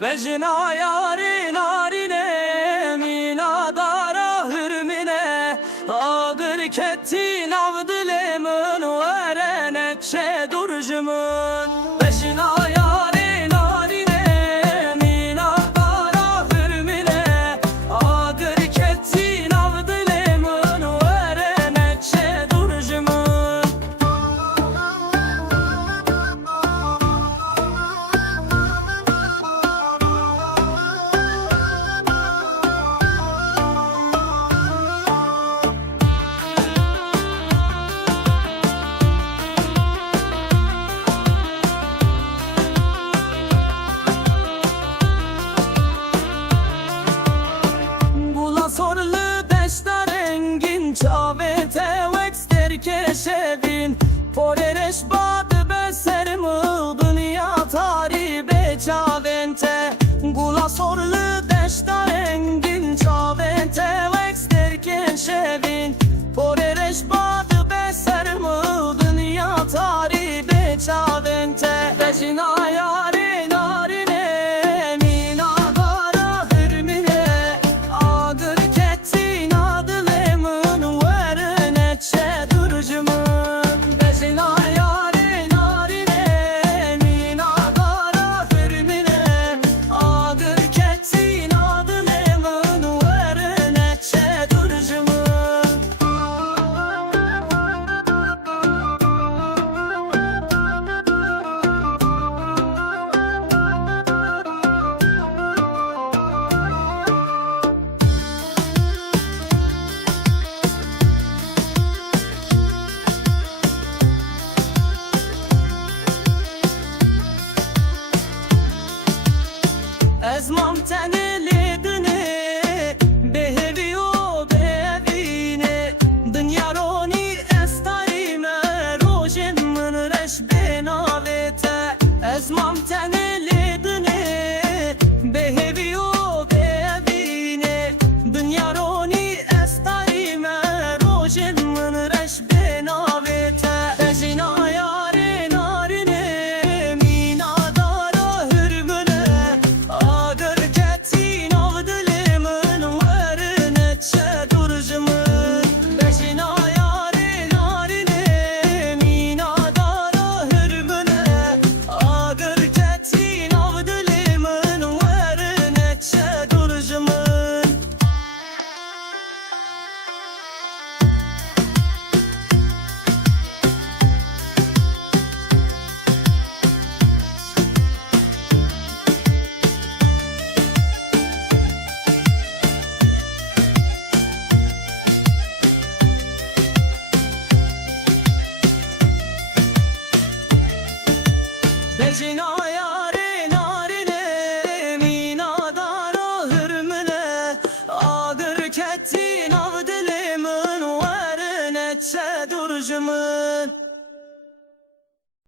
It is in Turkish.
Vecina yari narine mina dara hürmine Adır kettin avdilemin verene çe durcumun Vecina yari narine mina dara hürmine Adır kettin avdilemin verene çe durcumun Sorlu deşta rengin çavete vekster keşevin Porereş badı beser mı dünya tari beçavente Gula sorlu deşta rengin çavete vekster keşevin Porereş badı beser mı dünya tari beçavente Vecina yari narine mina dara hürmine Adır kettin adlemin verene çe durcumun Vecina yari narine mina dara hürmine Adır kettin adlemin verene çe durcumun Ezmam tenelidini beheviyo behevine Dünya roni estarime rojen min reş benavete Ezmam tenelidini beheviyo behevine Dünya roni estarime rojen min reş benavete Vecina yari narine mina dara hürmüne Adır kettin avdilemin verene çe durcumun Vecina yari narine mina dara hürmüne Adır kettin avdilemin verene çe durcumun Vecina yari narine mina dara hürmüne Adır kettin avdilemin verene çe durcumun